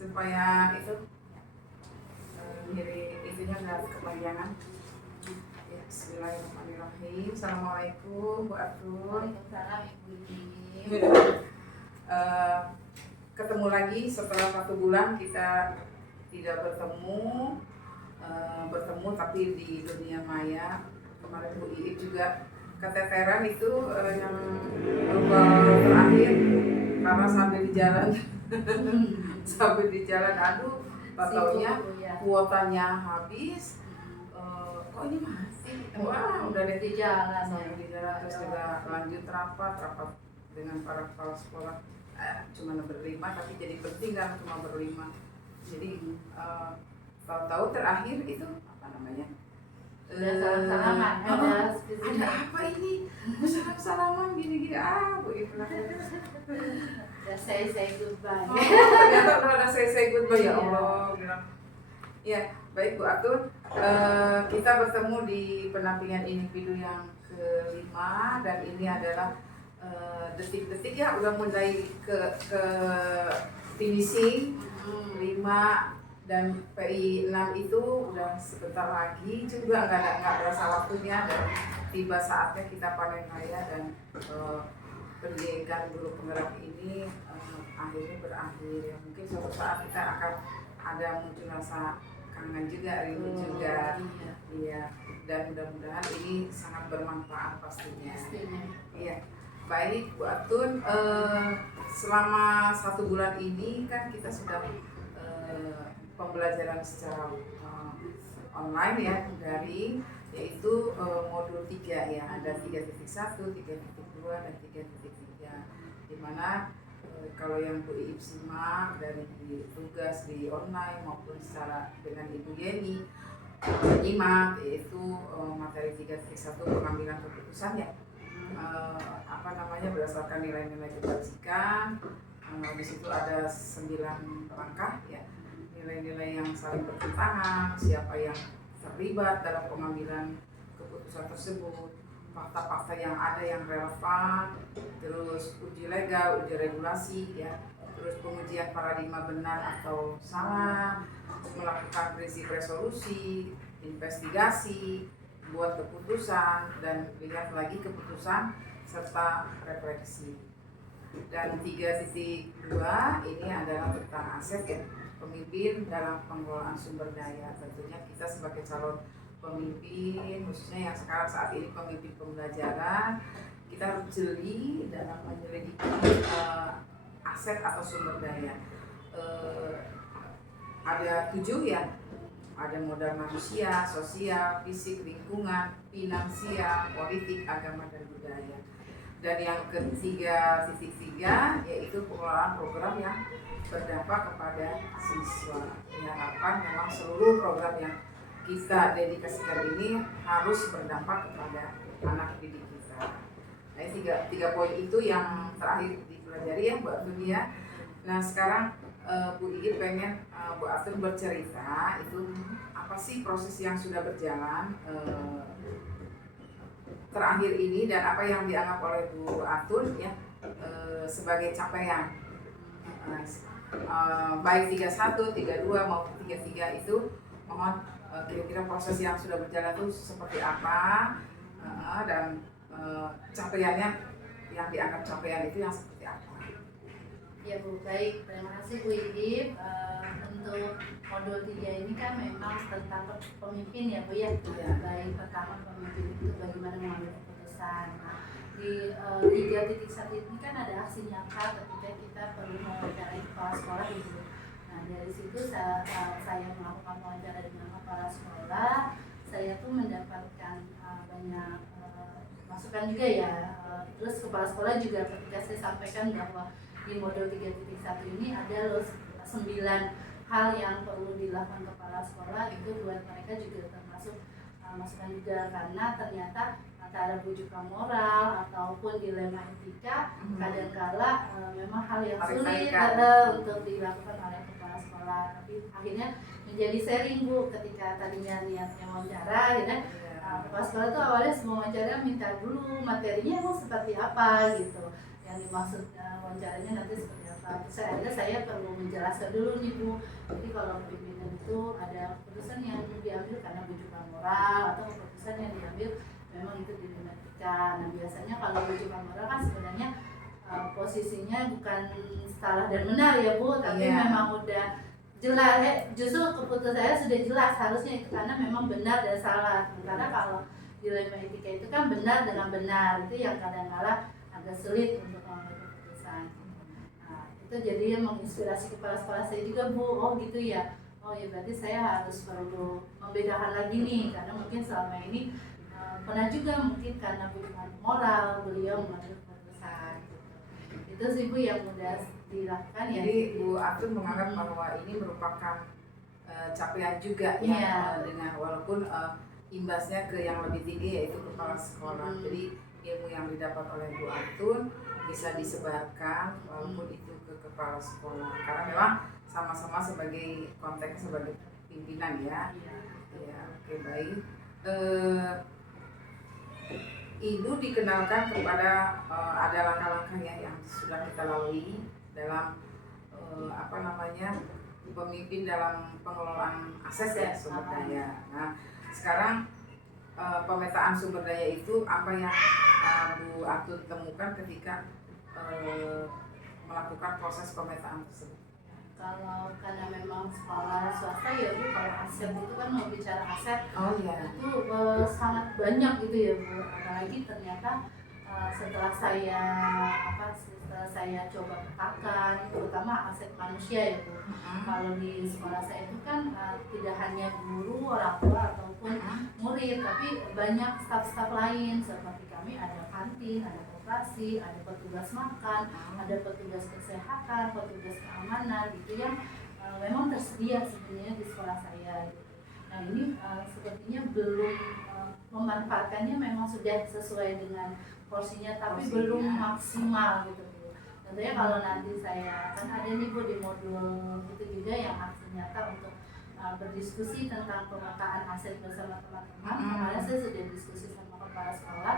supaya itu diri itunya nggak kepanjangan. Ya, bismillahirrahmanirrahim. Assalamualaikum Bu Atul. Waalaikumsalam Ibu Inim. Ketemu lagi setelah 1 bulan kita tidak bertemu, tapi di dunia maya. Kemarin Bu Iip juga keteteran itu yang terakhir karena sambil di jalan aduh taunya kuotanya habis. Kok ini masih udah di jalan terus juga lanjut rapat dengan para kepala sekolah, cuma berlima tapi jadi penting kan cuma berlima. Jadi tahu-tahu terakhir itu apa namanya, salam-salaman, ada apa ini salam-salaman gini-gini begitu lah. Udah say goodbye. Ternyata udah ada say goodbye, ya Allah bilang. Ya, baik Bu Atul, kita bertemu di pendampingan individu yang kelima dan ini adalah detik-detik ya udah mulai ke finishing 5 dan PI 6 itu udah sebentar lagi juga nggak berasa waktunya dan tiba saatnya kita panen raya dan pendidikan guru penggerak ini akhirnya berakhir ya. Mungkin suatu saat kita akan ada muncul rasa kangen juga, rindu juga. Iya, dan mudah-mudahan ini sangat bermanfaat pastinya. Iya. Baik Bu Atun, selama 1 bulan ini kan kita sudah pembelajaran secara online ya, daring, yaitu modul 3 ya, ada 3.1, 3.2 dan 3.3, dimana kalau yang Bu Iip simak dari tugas di online maupun secara dengan Ibu Yeni nyimak, yaitu materi 3.1 pengambilan keputusan ya, berdasarkan nilai-nilai kebajikan. Di situ ada 9 langkah ya, nilai-nilai yang saling bertentangan, siapa yang terlibat dalam pengambilan keputusan tersebut, fakta-fakta yang ada yang relevan, terus uji legal, uji regulasi ya, terus pengujian paradigma benar atau salah, melakukan prinsip resolusi, investigasi, buat keputusan dan lihat lagi keputusan serta refleksi. Dan 3.2 ini adalah tentang aset ya, pemimpin dalam pengelolaan sumber daya. Tentunya kita sebagai calon pemimpin, khususnya yang sekarang saat ini pemimpin pembelajaran, kita harus jeli dalam menyelidiki aset atau sumber daya. Ada 7 ya, ada modal manusia, sosial, fisik, lingkungan, finansial, politik, agama, dan budaya. Dan yang ketiga, titik 3, yaitu pengelolaan program yang berdampak kepada siswa. Diharapkan memang seluruh program yang kita dedikasikan ini harus berdampak kepada anak didik kita. Nah, 3 poin itu yang terakhir dipelajari ya Mbak Dunia. Nah sekarang Bu Iip pengen Bu Atun bercerita itu apa sih proses yang sudah berjalan terakhir ini dan apa yang dianggap oleh Bu Atun ya sebagai capaian, baik 31, 32 maupun 33 itu. Mohon kira-kira proses yang sudah berjalan itu seperti apa dan capaiannya yang dianggap capaian itu yang seperti apa. Ya Bu, baik, terima kasih Bu Iip. Untuk modul 3 ini kan memang tentang pemimpin ya Bu ya. Baik, pertama pemimpin itu bagaimana mengambil keputusan. Nah, di 3.1 ini kan ada aksi nyata ketika kita perlu mewawancarai kepala sekolah gitu. Nah dari situ saya melakukan wawancara dengan kepala sekolah, saya tuh mendapatkan banyak masukan juga ya. Terus kepala sekolah juga ketika saya sampaikan bahwa di modul 3.1 ini ada 9 hal yang perlu dilakukan kepala sekolah, itu buat mereka juga termasuk masukan juga, karena ternyata antara bujukan moral ataupun dilema etika kadangkala memang hal yang sulit untuk dilakukan oleh kepala sekolah. Tapi akhirnya menjadi sharing Bu, ketika tadinya niatnya wawancara akhirnya kepala sekolah itu awalnya semua wawancara minta dulu materinya emang seperti apa gitu, yang dimaksud wawancaranya nanti seperti apa. saya perlu menjelaskan dulu nih Bu. Jadi kalau pimpinan itu ada keputusan yang diambil karena bujukan moral atau keputusan yang diambil memang itu dinamika. Nah biasanya kalau bujukan moral kan sebenarnya posisinya bukan salah dan benar ya Bu, tapi memang udah jelas. Justru keputusan saya sudah jelas harusnya itu karena memang benar dan salah. Karena kalau dilema etika itu kan benar dengan benar, itu yang kadang-kala agak sulit untuk mengambil keputusan. Nah, itu jadi yang menginspirasi kepala sekolah saya juga Bu. Oh gitu ya. Oh ya berarti saya harus perlu membedakan lagi nih, karena mungkin selama ini pernah juga mungkin karena bukan moral beliau mengambil keputusan. Itu sih Bu yang mudah dilakukan ya. Jadi Bu Atun menganggap bahwa ini merupakan capaian juga ya, dengan walaupun imbasnya ke yang lebih tinggi yaitu kepala sekolah. Jadi ilmu yang didapat oleh Bu Atun bisa disebarkan walaupun itu ke kepala sekolah, karena memang sama-sama sebagai konteks sebagai pimpinan ya. Ya, oke, baik. Ibu dikenalkan kepada ada langkah-langkah yang sudah kita lalui dalam pemimpin dalam pengelolaan aset ya, sumber daya. Nah, sekarang pemetaan sumber daya itu apa yang Bu Atun temukan ketika melakukan proses pemetaan tersebut? Kalau karena memang sekolah swasta ya Bu, kalau aset itu kan mau bicara aset itu sangat banyak gitu ya Bu. Apalagi ternyata setelah saya coba petakan, terutama aset manusia ya Bu. Kalau di sekolah saya itu kan tidak hanya guru, orang tua ataupun murid, tapi banyak staf-staf lain seperti kami ada kantin, ada koperasi, ada petugas makan, ada petugas kesehatan, petugas keamanan gitu yang memang tersedia sebenarnya di sekolah saya gitu. Nah ini sepertinya belum memanfaatkannya, memang sudah sesuai dengan porsinya tapi belum maksimal gitu Bu. Tentunya kalau nanti saya akan ada nih Bu di modul itu juga yang aksi nyata untuk berdiskusi tentang pemetaan aset bersama teman-teman. Kemarin saya sudah diskusi sama kepala sekolah,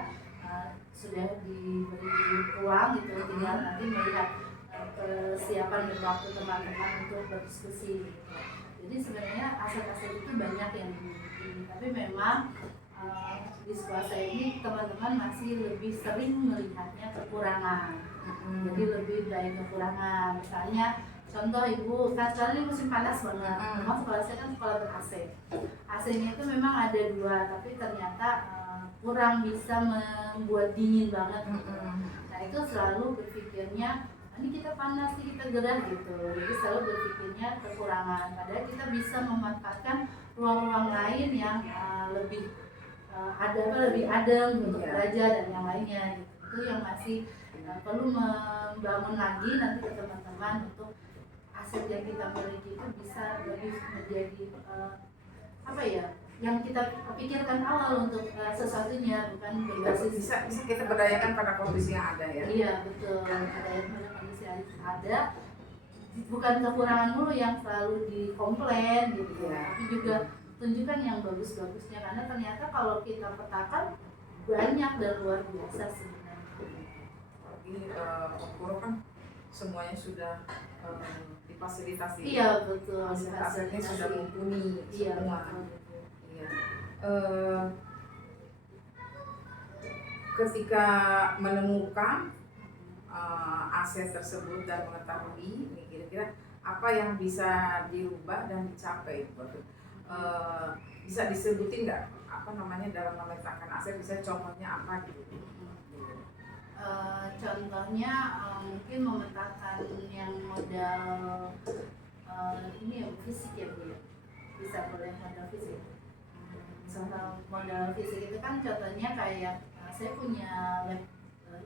sudah diberi ruang gitu, tinggal nanti melihat persiapan dan waktu teman-teman untuk berdiskusi gitu. Jadi sebenarnya aset-aset itu banyak yang dimiliki, tapi memang di sekolah saya ini teman-teman masih lebih sering melihatnya kekurangan. Jadi lebih baik kekurangan. Misalnya contoh Ibu, kan sekarang ini musim panas banget. Memang sekolah saya kan sekolah ber-AC. AC-nya itu memang ada 2, tapi ternyata kurang bisa membuat dingin banget gitu. Nah itu selalu berpikirnya ini kita panas nih, kita gerah gitu. Jadi selalu berpikirnya kekurangan. Padahal kita bisa memanfaatkan ruang-ruang lain yang lebih lebih adem untuk belajar dan yang lainnya gitu. Itu yang masih perlu membangun lagi nanti ke teman-teman untuk aset yang kita miliki itu bisa lebih menjadi yang kita pikirkan awal untuk sesuatunya, bukan berbasis bisa kita berdayakan pada kondisi yang ada ya. Iya betul, berdaya pada kondisi yang ada, bukan kekurangan mulu yang selalu dikomplain gitu ya, tapi juga tunjukkan yang bagus-bagusnya, karena ternyata kalau kita petakan banyak dan luar biasa sebenarnya. Ini Okuro kan semuanya sudah difasilitasi. Iya betul. Asetnya sudah mumpuni semua. Iya. Ketika menemukan aset tersebut dan mengetahui ini kira-kira apa yang bisa dirubah dan dicapai, bisa disebutin nggak dalam memetakan aset, bisa contohnya apa gitu? Contohnya mungkin memetakan yang modal ini ya fisik ya Bu, bisa boleh modal fisik. Contoh modal fisik itu kan contohnya kayak saya punya lab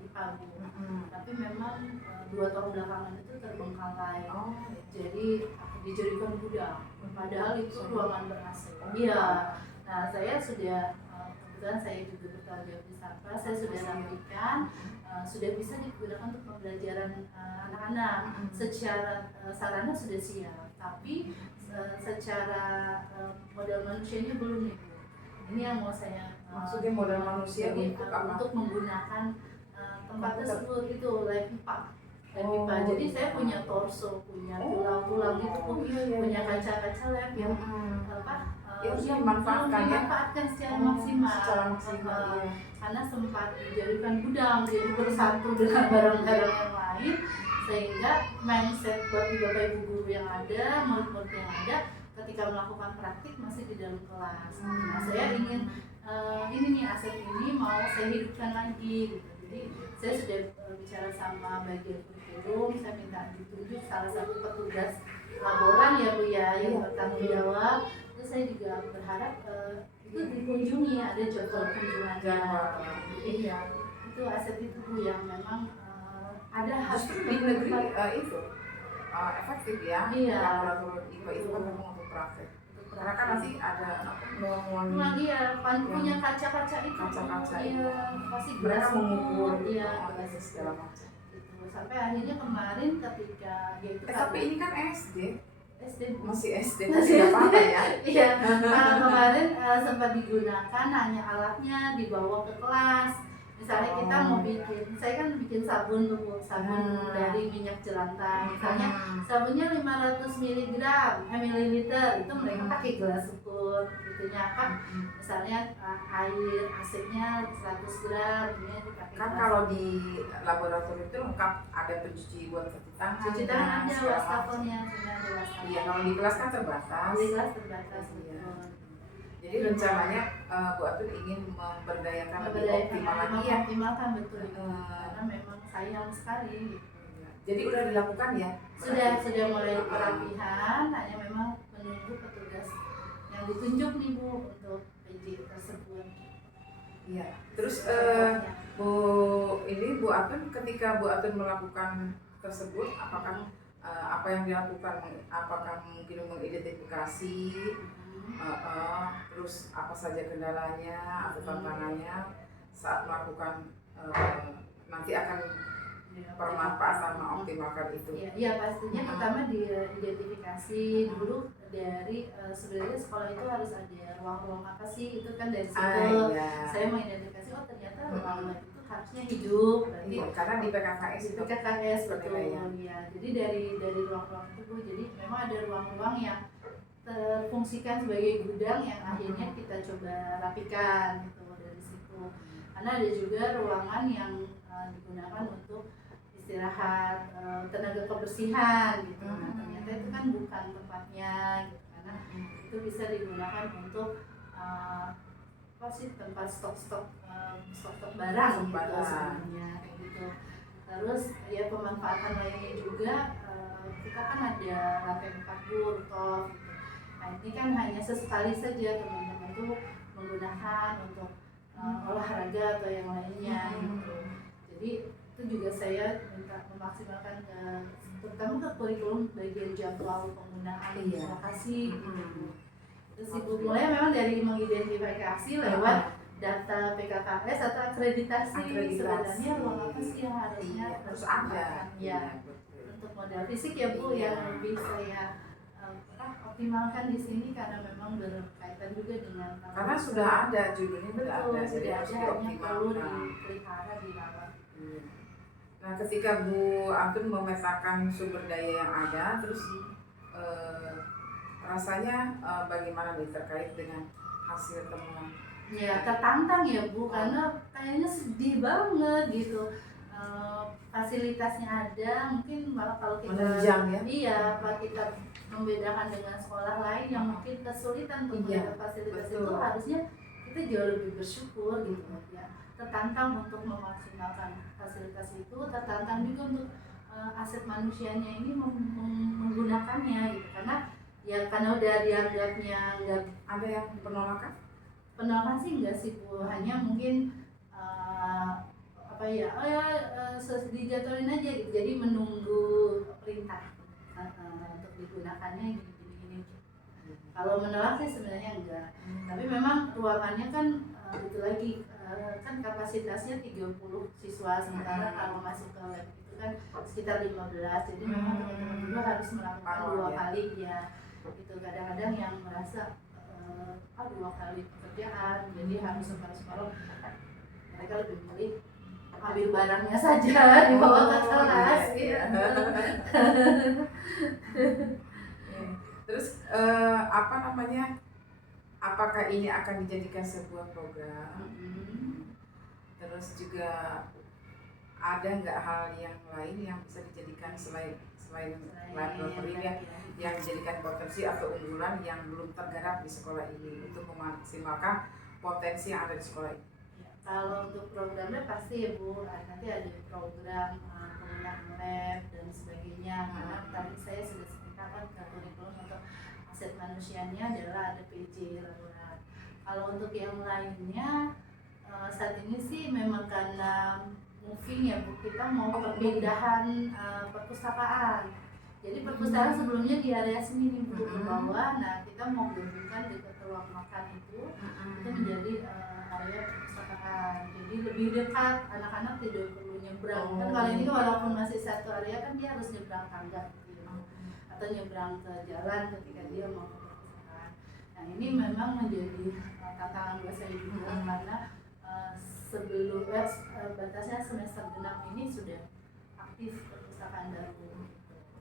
IPA Bu, tapi memang 2 tahun belakangan itu terbengkalai. Jadi dijadikan gudang, padahal itu ruangan ber-AC. Iya. Nah saya sudah kebetulan saya juga bertanggung jawab di Sapa, saya sudah sampaikan sudah bisa digunakan untuk pembelajaran anak-anak. Secara sarana sudah siap, tapi secara modal manusianya belum nih Bu. Ini yang mau saya maksudnya modal manusia untuk menggunakan tempat tersebut itu lab IPA. dan pipa. Jadi iya. saya punya torso, punya tulang-tulang gitu, punya kaca-kaca lab yang harusnya yang dimanfaatkan belum ya. dimanfaatkan secara maksimal. Secara maksimal, iya. Karena sempat dijadikan gudang, jadi bersatu dengan barang-barang yang lain, sehingga mindset bagi bapak ibu guru yang ada, murid-murid yang ada, ketika melakukan praktik masih di dalam kelas. Nah, saya ingin ini nih aset ini mau saya hidupkan lagi gitu. Jadi saya sudah bicara sama bagian kurikulum, saya minta ditunjuk salah satu petugas laboran ya Bu ya yang bertanggung jawab. Terus saya juga berharap itu dikunjungi, ada jadwal kunjungannya. Iya. Itu aset itu Bu yang memang ada Justru di negeri itu efektif ya. Iya. Laboratorium IPA itu kan memang untuk praktek. Karena kan nanti ada lagi ya, punya kaca-kaca itu. Kaca-kaca iya, pasti mereka mengukur iya, segala macam. gitu. Sampai akhirnya kemarin ketika dia itu Tapi ini kan SD masih SD masih tidak apa-apa ya. Iya, kemarin sempat digunakan hanya alatnya dibawa ke kelas. Misalnya kita mau bikin, saya kan bikin sabun tuh Bu, sabun dari minyak jelantah. Misalnya sabunnya 500 mililiter, itu mereka pakai gelas ukur, gitunya apa? Misalnya air AC-nya 100 gram, ini dipakai. Kan kalau di laboratorium itu lengkap, ada pencuci buat cuci tangan. Cuci tangan ada wastafelnya, ada wastafel. Iya, kalau di kelas kan terbatas. Di kelas terbatas. Iya. Jadi rencananya Bu Atun ingin memberdayakan lebih optimal lagi ya. Optimalkan betul. Karena memang sayang sekali. Jadi udah dilakukan ya? Sudah mulai perapihan, hanya memang menunggu petugas yang ditunjuk nih Bu untuk PJ tersebut. Iya. Terus Bu Atun ketika Bu Atun melakukan tersebut, apakah apa yang dilakukan? Apakah mungkin mengidentifikasi? Terus apa saja kendalanya atau tantangannya saat melakukan nanti akan bermanfaat mengoptimalkan itu? Iya pastinya pertama diidentifikasi dulu dari sebenarnya sekolah itu harus ada ruang-ruang apa sih, itu kan dari situ saya mengidentifikasi ternyata ruang itu harusnya hidup. Berarti karena di PKKS itu betul ya. Jadi dari ruang-ruang itu Bu, jadi memang ada ruang-ruang yang terfungsikan sebagai gudang yang akhirnya kita coba rapikan gitu dari situ. Karena ada juga ruangan yang digunakan untuk istirahat, tenaga kebersihan gitu. Nah, ternyata itu kan bukan tempatnya gitu, karena itu bisa digunakan untuk tempat stok barang gitu sebenarnya kayak gitu. Terus ya pemanfaatan lainnya juga kita kan ada lantai 4 rooftop gitu. Nah, ini kan hanya sesekali saja teman-teman tuh menggunakan untuk olahraga atau yang lainnya gitu. Jadi itu juga saya minta memaksimalkan terutama ke kurikulum bagian jadwal penggunaan lokasi gitu. Terus mulai memang dari mengidentifikasi lewat data PKKS atau akreditasi. Sebenarnya ruang apa sih yang harusnya harus ada ya untuk modal fisik ya Bu yang lebih saya optimalkan di sini karena memang berkaitan juga dengan karena sudah ada judulnya sudah ada yang perlu dipelihara dirawat. Nah ketika Bu Atun memetakan sumber daya yang ada, terus rasanya bagaimana nih terkait dengan hasil temuan? Ya tertantang ya Bu, karena kayaknya sedih banget gitu. Fasilitasnya ada, mungkin malah kalau kita menunjang ya? Iya, kalau kita membedakan dengan sekolah lain yang mungkin kesulitan untuk mendapat fasilitas itu, harusnya kita jauh lebih bersyukur gitu ya. Tertantang untuk memaksimalkan fasilitas itu, tertantang juga untuk aset manusianya ini menggunakannya gitu, karena udah dianggapnya nggak. Ada yang penolakan? Penolakan sih enggak sih Bu, hanya mungkin dijatuhin aja gitu, jadi menunggu perintah untuk digunakannya gini. Kalau menolak sih sebenarnya enggak, tapi memang ruangannya kan itu lagi kan kapasitasnya 30 siswa, sementara kalau masuk ke lab itu kan sekitar 15, jadi memang teman-teman juga harus melakukan 2 kali ya gitu. Kadang-kadang yang merasa 2 kali pekerjaan jadi harus separuh, mereka lebih memilih ambil barangnya saja dibawa ke kelas iya. gitu. Terus apa namanya? Apakah ini akan dijadikan sebuah program? Terus juga ada nggak hal yang lain yang bisa dijadikan selain laboratorium yang dijadikan potensi atau unggulan yang belum tergarap di sekolah ini untuk memaksimalkan potensi yang ada di sekolah ini? Kalau untuk programnya pasti ya Bu, nanti ada program penggunaan lab dan sebagainya. Karena tadi saya sudah sebutkan ke kurikulum untuk aset manusianya adalah ada PJ laborat. Kalau untuk yang lainnya saat ini sih memang karena moving ya Bu, kita mau perpindahan perpustakaan. Jadi perpustakaan sebelumnya di area sini nih Bu, ke bawah. Nah kita mau gabungkan dekat ruang makan itu menjadi area perpustakaan. Jadi lebih dekat, anak-anak tidak perlu nyebrang. Kan kalau ini walaupun masih satu area kan dia harus nyebrang tangga gitu ya, atau nyebrang ke jalan ketika dia mau ke perpustakaan. Nah ini memang menjadi tantangan buat saya juga karena sebelum batasnya semester genap ini sudah aktif perpustakaan baru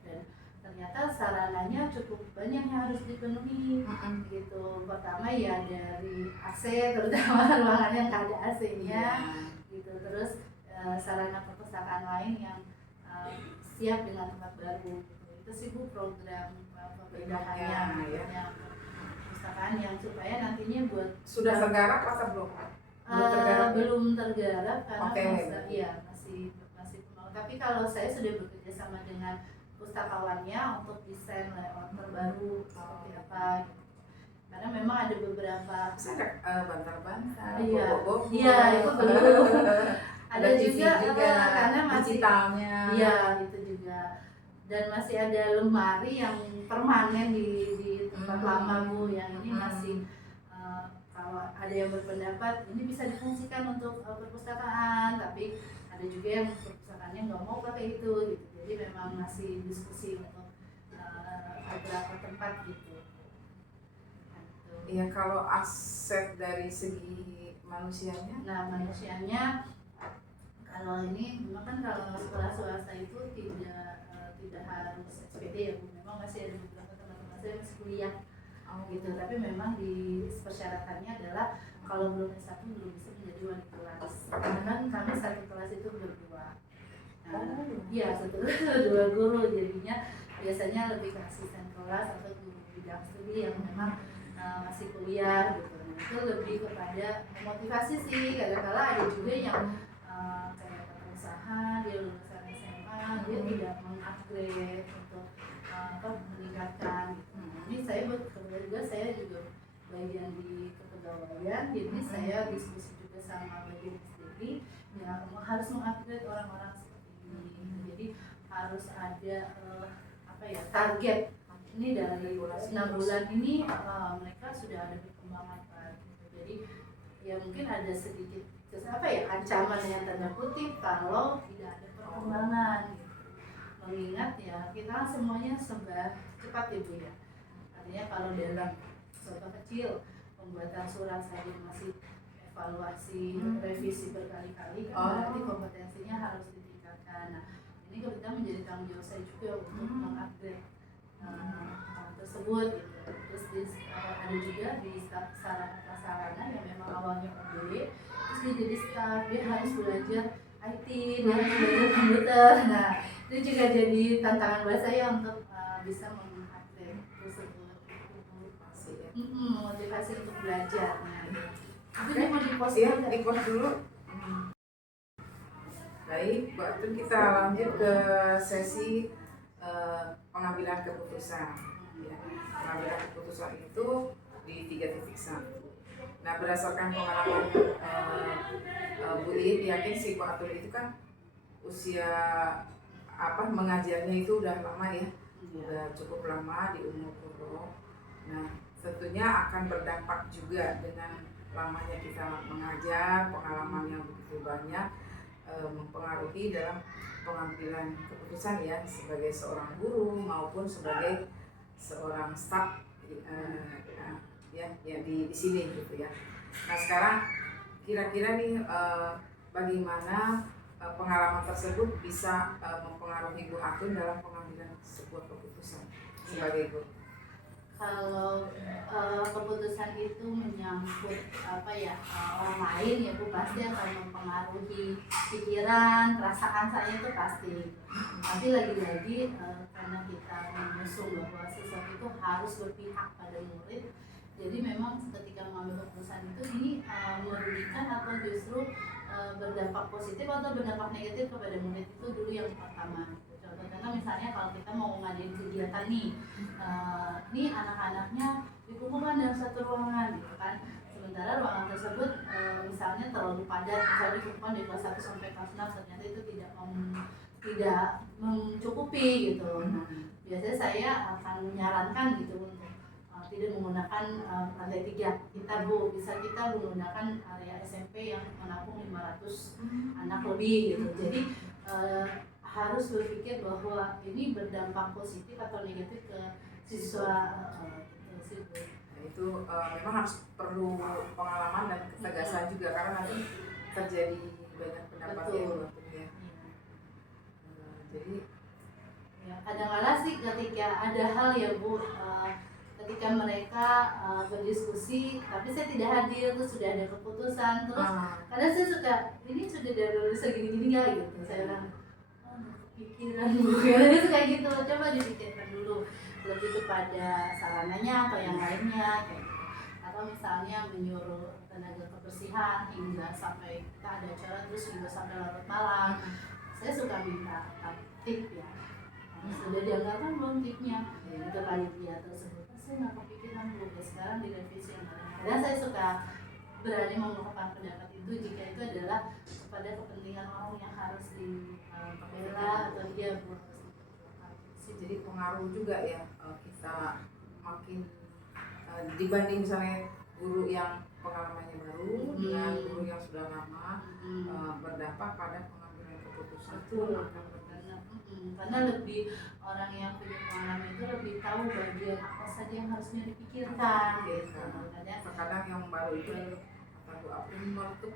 dan ternyata sarananya cukup banyak yang harus dipenuhi gitu. Pertama ya dari AC, terutama ruangan yang nggak ada AC-nya gitu. Terus sarana perpustakaan lain yang siap dengan tempat baru gitu. Itu sih Bu program pembedahannya ya. Perpustakaan yang supaya nantinya buat sudah tergarap atau belum? Belum tergarap karena masih penuh. Tapi kalau saya sudah bekerja sama dengan pustakawannya untuk desain layout terbaru seperti apa gitu. Karena memang ada beberapa bantar-bantar, iya itu belum ada juga karena masih digitalnya, iya itu juga, dan masih ada lemari yang permanen di tempat lama Bu, yang ini masih kalau ada yang berpendapat ini bisa difungsikan untuk perpustakaan, tapi ada juga yang perpustakaannya nggak mau pakai itu gitu. Jadi memang masih diskusi untuk beberapa tempat gitu. Iya, kalau aset dari segi manusianya? Nah manusianya kalau ini memang kan kalau sekolah swasta itu tidak harus SPD ya Bu. Memang masih ada beberapa teman-teman saya masih kuliah gitu, tapi memang di persyaratannya adalah kalau belum S1 belum bisa menjadi wali kelas. Karena kan kami satu kelas itu berdua. Iya dua guru, jadinya biasanya lebih ke asisten kelas atau guru bidang studi yang memang masih kuliah gitu. Nah, itu lebih kepada memotivasi sih. Kadang-kala ada juga yang kayak tata usaha, dia lulusan SMA, dia tidak mengupgrade untuk meningkatkan gitu. Ini saya bekerja juga, saya juga bagian di kepegawaian, jadi saya diskusi juga sama bagian SDG ya harus mengupgrade orang-orang seperti ini. Jadi harus ada target. Ini dari 6 bulan ini mereka sudah ada perkembangan gitu. Jadi ya mungkin ada sedikit ancaman yang tanda kutip kalau tidak ada perkembangan gitu. Mengingat ya kita semuanya serba cepat ya Bu ya. Artinya kalau dalam contoh kecil pembuatan surat saja masih evaluasi revisi berkali-kali kan berarti kompetensinya harus ditingkatkan. Nah ini kita menjadi tanggung jawab saya juga untuk mengupgrade tersebut gitu. Terus ada juga di staf sarana yang memang awalnya OB, terus dia jadi staf, dia harus belajar IT, dia harus belajar komputer. Nah itu juga jadi tantangan buat saya untuk bisa mengupgrade tersebut, motivasi untuk belajar. Nah itu mau di-post dulu. Baik, waktu kita lanjut ke sesi pengambilan keputusan. Ya, pengambilan keputusan itu di 3.1. Nah, berdasarkan pengalaman Bu Iit, yakin si Pak Atul itu kan usia mengajarnya itu udah lama ya, udah cukup lama di umur Purwo. Nah, tentunya akan berdampak juga dengan lamanya kita mengajar, pengalaman yang begitu banyak mempengaruhi dalam pengambilan keputusan ya sebagai seorang guru maupun sebagai seorang staf di sini gitu ya. Nah sekarang kira-kira nih bagaimana pengalaman tersebut bisa mempengaruhi Bu Atun dalam pengambilan sebuah keputusan sebagai guru? Kalau keputusan itu menyangkut orang lain ya Bu, pasti akan mempengaruhi pikiran, perasaan saya itu pasti. Tapi lagi-lagi karena kita mengusung bahwa sesuatu itu harus berpihak pada murid, jadi memang ketika mengambil keputusan itu ini merugikan atau justru berdampak positif atau berdampak negatif kepada murid itu dulu yang pertama. Contohnya misalnya kalau kita mau ngadain kegiatan nih, ini anak-anaknya dikumpulkan dalam satu ruangan gitu kan, sementara ruangan tersebut misalnya terlalu padat, misalnya dikumpulkan dari kelas 1 sampai kelas 6, ternyata itu tidak mencukupi gitu. Nah, biasanya saya akan menyarankan gitu untuk tidak menggunakan lantai 3 kita Bu, bisa kita menggunakan area SMP yang menampung 500 anak lebih gitu. Jadi harus berpikir bahwa ini berdampak positif atau negatif ke siswa gitu sih Bu. Itu memang harus perlu pengalaman dan ketegasan juga, karena nanti terjadi banyak pendapat yang berbeda ya. Jadi ya, kadang-kadang sih ketika ada hal ya Bu, ketika mereka berdiskusi tapi saya tidak hadir, terus sudah ada keputusan, terus kadang saya suka ini sudah dari segini-gini nggak gitu, saya bilang pikiran Bu, ya suka gitu, coba dipikirkan dulu lebih kepada sarananya atau yang lainnya kayak gitu. Atau misalnya menyuruh tenaga kebersihan hingga sampai kita ada acara terus hingga sampai larut malam, saya suka minta tip ya, sudah dianggarkan belum tipnya ke panitia tersebut, saya nggak kepikiran dulu, sekarang direvisi yang lain. Dan saya suka berani mengungkapkan pendapat itu jika itu adalah kepada kepentingan orang yang harus dibela atau dia buat. Jadi pengaruh juga ya, kita makin dibanding misalnya guru yang pengalamannya baru dengan guru yang sudah lama, berdampak pada pengambilan keputusan itu karena lebih orang yang punya pengalaman itu lebih tahu bagian apa saja yang harusnya dipikirkan gitu. Terkadang yang baru itu apa meletup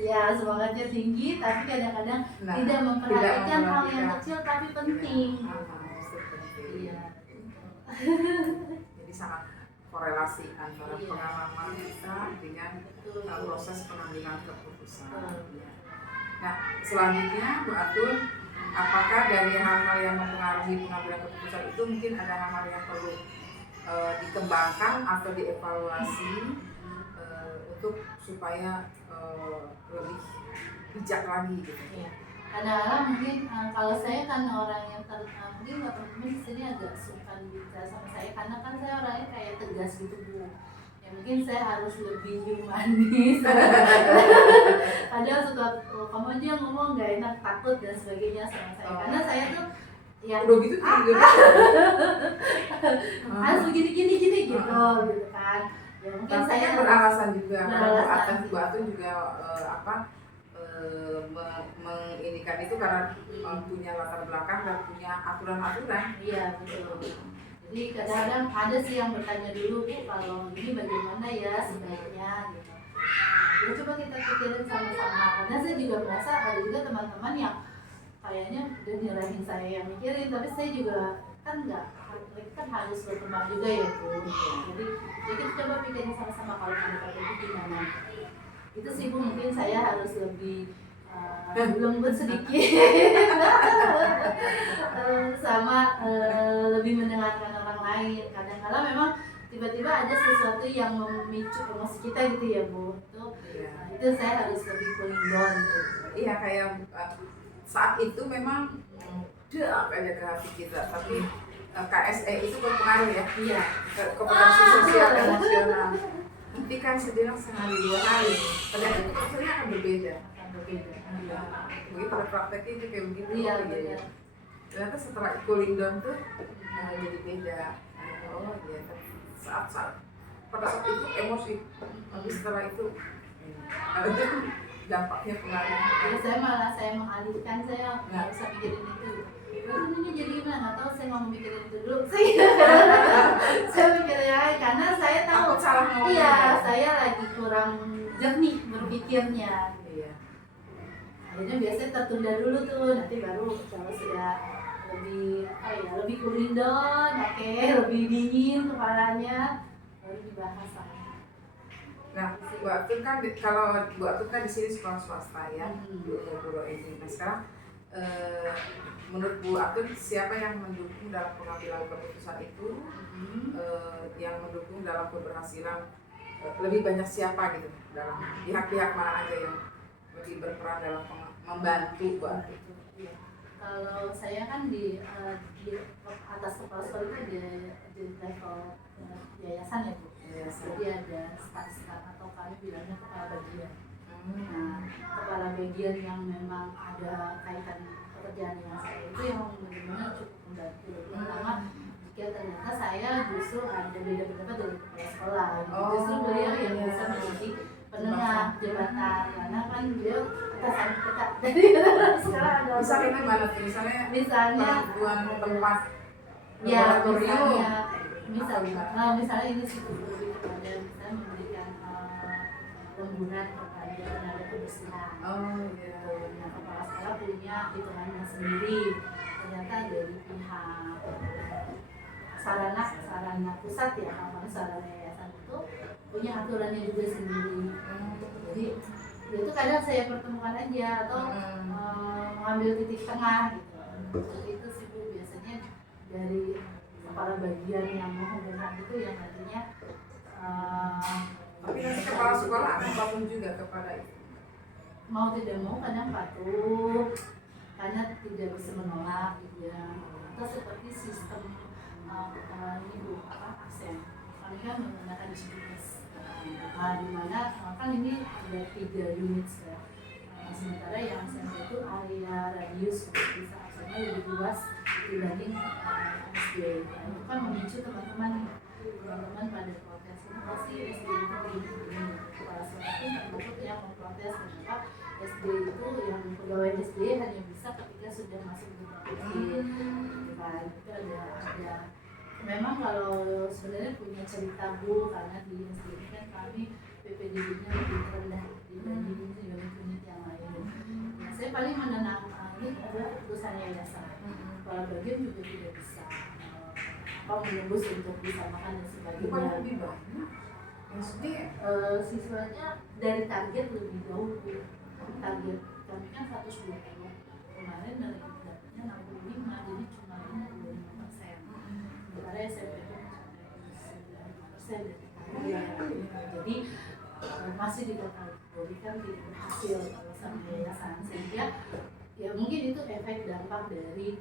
ya semangatnya tinggi tapi kadang-kadang tidak memperhatikan hal yang kecil tapi penting. Iya. Jadi sangat korelasi antara pengalaman kita dengan proses pengambilan keputusan. Nah, selanjutnya Bu Atun, apakah dari hal-hal yang mempengaruhi pengambilan keputusan itu mungkin ada hal-hal yang perlu dikembangkan atau dievaluasi untuk supaya lebih bijak lagi gitu? Ya. Kadang-kadang mungkin kalau saya kan orang yang mungkin teman-teman di sini agak sungkan bicara sama saya karena kan saya orangnya kayak tegas gitu Bu. Ya mungkin saya harus lebih humanis. Kadang suka kamu aja ngomong nggak enak, takut dan sebagainya sama saya. Karena saya tuh ya udah gitu harus begini gitu kan. Ya mungkin tapi saya beralasan juga karena Bu Atun juga menginikan itu karena punya latar belakang dan punya aturan-aturan. Iya betul. Jadi kadang-kadang ada sih yang bertanya dulu Bu, kalau ini bagaimana ya sebaiknya gitu. Ya coba kita pikirin sama-sama. Karena saya juga merasa ada juga teman-teman yang kayaknya udah nyerahin saya yang mikirin, tapi saya juga kan harus berkembang juga ya Bu. Jadi kita coba pikirin sama-sama kalau pendapat itu gimana. Itu sih Bu, mungkin saya harus lebih lembut sedikit sama lebih mendengarkan orang lain. Kadang-kadang memang tiba-tiba ada sesuatu yang memicu emosi kita gitu ya Bu. Itu saya harus lebih cooling down gitu. Iya, kayak saat itu memang ada ke hati kita, tapi KSE itu berpengaruh ya. Iya. Kompetensi sosial emosional. Nanti kan sedang sehari 2 hari, ternyata keputusannya akan berbeda. Begitu prakteknya itu kayak begitu. Iya, gitu. Ternyata setelah cooling down tuh jadi beda. Oh iya, saat pada saat itu emosi, tapi setelah itu dampaknya pengaruh. Ya, saya mengalihkan, saya nggak usah mikirin itu. Ini jadi gimana? Nggak tahu, saya mau mikirin itu dulu. Saya mikirnya karena saya tahu. Salah ngomong. Iya, saya lagi kurang jernih berpikirnya. Iya. akhirnya biasanya tertunda dulu tuh, nanti baru kalau sudah lebih lebih cooling down, lebih dingin kepalanya, baru dibahas lah. Nah, Bu Atun kan kalau Bu Atun kan di sini sekolah swasta ya, Guru ini. Nah sekarang menurut Bu Atun siapa yang mendukung dalam pengambilan keputusan itu, yang mendukung dalam keberhasilan, lebih banyak siapa gitu, dalam pihak-pihak mana aja yang lebih berperan dalam membantu Bu Atun? Kalau saya kan di atas kepala sekolah itu di level yayasan ya Bu. Jadi ada staf-staf atau kami bilangnya kepala bagian. Nah, kepala bagian yang memang ada kaitan pekerjaan dengan saya itu yang benar-benar cukup membantu. Pertama, jika ternyata saya justru ada beda pendapat dari kepala sekolah, justru beliau yang bisa menjadi penengah jembatan, karena kan beliau atasan kita. Jadi sekarang ada misalnya gimana tuh? Misalnya bantuan tempat misalnya ini sih lebih kepada bisa memberikan lemburan kepada tenaga kebersihan. Nah, kepala sekolah punya hitungannya sendiri. Ternyata dari pihak sarana pusat ya, namanya sarana yayasan itu punya aturannya juga sendiri. Jadi itu kadang saya pertemukan aja atau mengambil titik tengah gitu. Itu sih Bu, biasanya dari kepala bagian yang menghubungkan itu yang nantinya tapi nanti kepala sekolah akan patuh juga kepada itu, mau tidak mau kadang patuh karena tidak bisa menolak gitu ya. Atau seperti sistem ini Bu, absen kami kan menggunakan disibukes, di mana kan ini ada 3 unit ya. Sementara yang absen itu area radius bisa absennya lebih luas dibanding SD. Itu kan memicu teman-teman pada protes. Pasti SD itu begini. Kepala sekolah itu termasuk yang memprotes kenapa SD itu yang pegawai SD hanya bisa ketika sudah masuk ke SD. Itu ada. Memang kalau sebenarnya punya cerita Bu, karena di SD ini kan kami PPDB-nya lebih rendah dibanding unit-unit yang lain. Nah, saya paling menenangkan ini adalah keputusan yayasan. Kepala bagian juga tidak bisa menembus untuk disamakan dan sebagainya. Lebih banyak maksudnya siswanya dari target lebih jauh Bu. Target kami kan 120, kemarin dari dapatnya 65, jadi cuma 25%. Sementara SMP itu mencapai 9% dari target. Jadi masih dikategorikan tidak berhasil kalau sama yayasan, sehingga ya mungkin itu efek dampak dari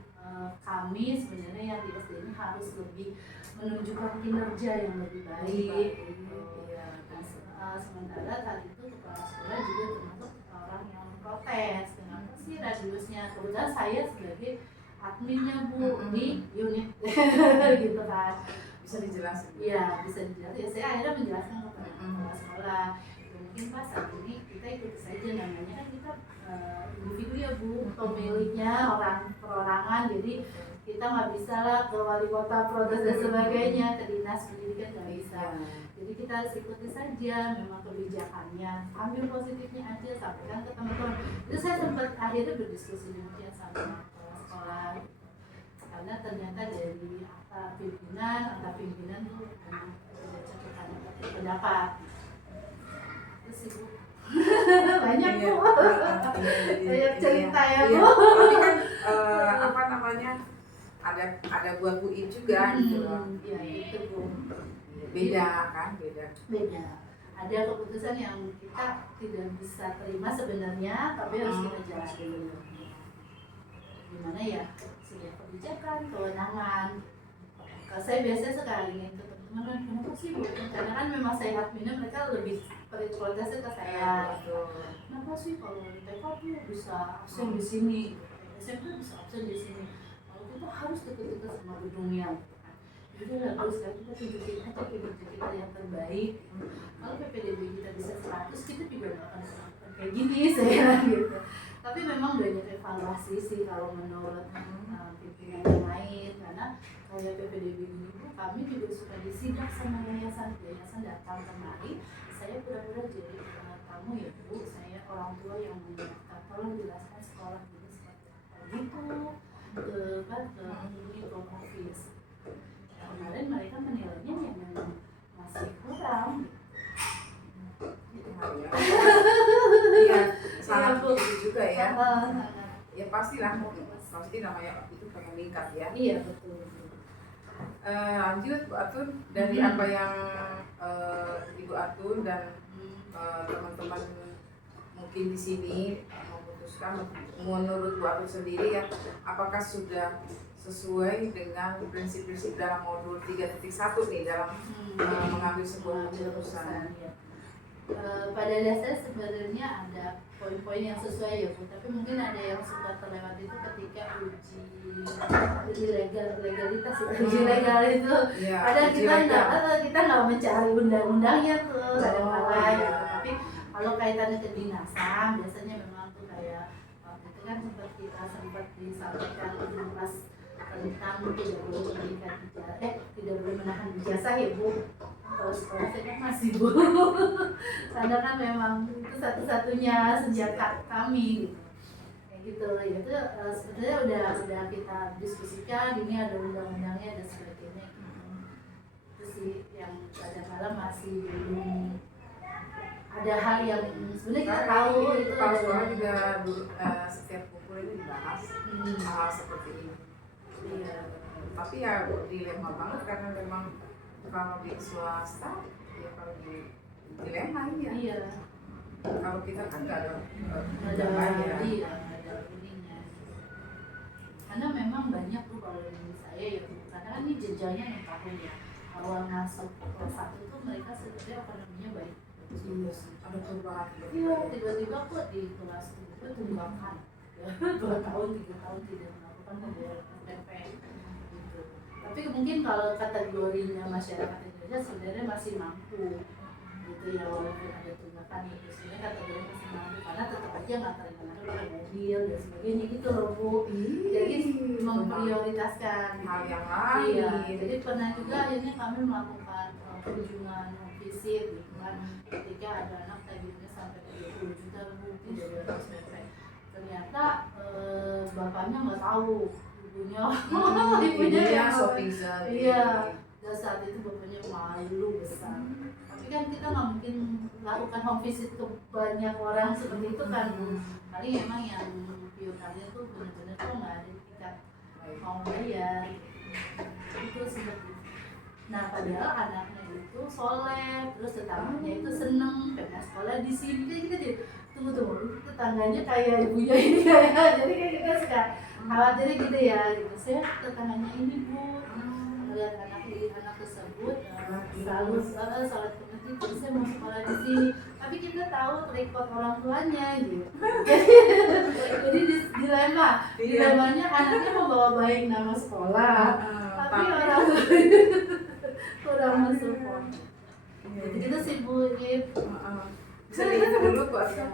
kami sebenarnya yang di SD ini harus lebih menunjukkan kinerja yang lebih baik. Sementara saat itu kepala sekolah juga termasuk orang yang protes, kenapa sih radiusnya, kebetulan saya sebagai adminnya Bu di unit gitu kan, bisa dijelasin? Iya bisa dijelasin. Ya saya akhirnya menjelaskan kepada kepala sekolah, ya, mungkin Pak saat ini kita ikut saja, namanya kan kita individu ya Bu, pemiliknya orang perorangan, jadi kita nggak bisa lah ke wali kota protes dan sebagainya, ke dinas pendidikan nggak bisa. Jadi kita harus ikuti saja memang kebijakannya, ambil positifnya aja, sampaikan ke teman-teman. Itu saya sempat akhirnya berdiskusi demikian sama kepala sekolah, karena ternyata dari antar pimpinan tuh memang tidak cocok pendapat. Terus Ibu banyak Bu, banyak cerita ya Bu. Tapi kan apa namanya, ada buat UI juga gitu loh. Iya itu Bu. Beda kan, beda. Ada keputusan yang kita tidak bisa terima sebenarnya, tapi harus kita jelasin dulu. Gimana ya, sudah kebijakan, kewenangan. Kalau saya biasanya sekali ingin ke teman-teman, kenapa sih Bu? Karena kan memang saya adminnya, mereka lebih protesnya ke saya. Kenapa sih kalau TK tuh bisa absen di sini, SMP bisa absen di sini, kalau kita harus deket-deket sama gedungnya. Jadi harus kita tunjukin aja kinerja kita yang terbaik. Kalau PPDB kita bisa 100, kita juga nggak akan kayak gini saya gitu. Tapi memang banyak evaluasi sih kalau menurut pimpinan yang lain, karena kayak PPDB ini Bu, kami juga suka disidak sama yayasan datang kemari, saya pura-pura jadi tamu ya Bu, saya orang tua yang mendaftar, tolong jelaskan sekolah ini seperti apa gitu ke penghuni home office. Nah, kemarin mereka menilainya yang memang masih kurang. Iya, sangat Bu. begitu juga ya. Sangat. Ya pastilah, pasti namanya itu pengen meningkat ya. Iya betul. Lanjut Bu Atun, dari apa yang Ibu Atun dan teman-teman mungkin di sini memutuskan, menurut Bu Atun sendiri ya, apakah sudah sesuai dengan prinsip-prinsip dalam modul 3.1 nih dalam mengambil sebuah keputusan? Ya. Pada dasarnya sebenarnya ada poin-poin yang sesuai ya Bu, tapi mungkin ada yang suka terlewat itu ketika uji legalitas uji legal itu. Ya, Padahal kita nggak mencari undang-undangnya tuh kadang-kadang gitu. Tapi kalau kaitannya kedinasan biasanya memang tuh kayak waktu itu kan sempat disampaikan pas tentang tidak boleh memberikan tidak boleh menahan ijazah ya Bu. Kalau sekolah saya kan masih Bu, karena kan memang itu satu-satunya senjata kami gitu. Kayak gitu ya, itu sebenarnya udah kita diskusikan, ini ada undang-undangnya dan sebagainya. Itu sih yang kadang-kadang masih belum ada hal yang sebenarnya kita tahu itu kalau ada sekolah juga setiap kumpul ini dibahas hal seperti ini. Iya. Tapi ya dilema banget karena memang kalau di swasta ya kalau di dilema ya. Iya. Kalau kita kan nggak ada Ada ininya. Karena memang banyak tuh kalau di saya ya, karena kan ini jenjangnya 6 tahun ya. Awal masuk kelas 1 itu mereka sebenarnya ekonominya baik. Ada perubahan. Iya, tiba-tiba kok di kelas 2 tunggakan. 2 tahun, 3 tahun tidak melakukan pembayaran SPP gitu. Tapi mungkin kalau kategorinya masyarakat Indonesia sebenarnya masih mampu gitu ya, walaupun ada tunggakan gitu, sebenarnya kategorinya masih mampu karena tetap aja nggak terima pakai mobil dan sebagainya gitu loh Bu. Jadi memprioritaskan hal yang lain. Iya, jadi pernah juga akhirnya kami melakukan kunjungan visit gitu kan, ketika ada anak tagihnya sampai 30 juta Bu, tidak ada SPP. Ternyata bapaknya nggak tahu, ibunya yang shopping iya, dan saat itu bapaknya malu besar. Tapi kan kita nggak mungkin lakukan home visit ke banyak orang seperti itu kan Bu. Paling emang yang pionirnya tuh benar-benar tuh nggak ada tingkat mau bayar itu seperti. Nah padahal anaknya itu soleh, terus tetangganya itu seneng pengen sekolah di sini. Jadi kita jadi tunggu tetangganya kayak ibunya ini ya. Jadi kayak kita suka khawatir gitu ya. Gitu saya tetangganya ini Bu, melihat anak tersebut selalu sholat ke masjid, terus saya mau sekolah di sini. Tapi kita tahu rekod orang tuanya gitu. Jadi dilemanya anaknya membawa baik nama sekolah, tapi orang tuanya kurang mensupport. Jadi kita sibuk gitu. Bisa dilihat dulu Bu. Oke.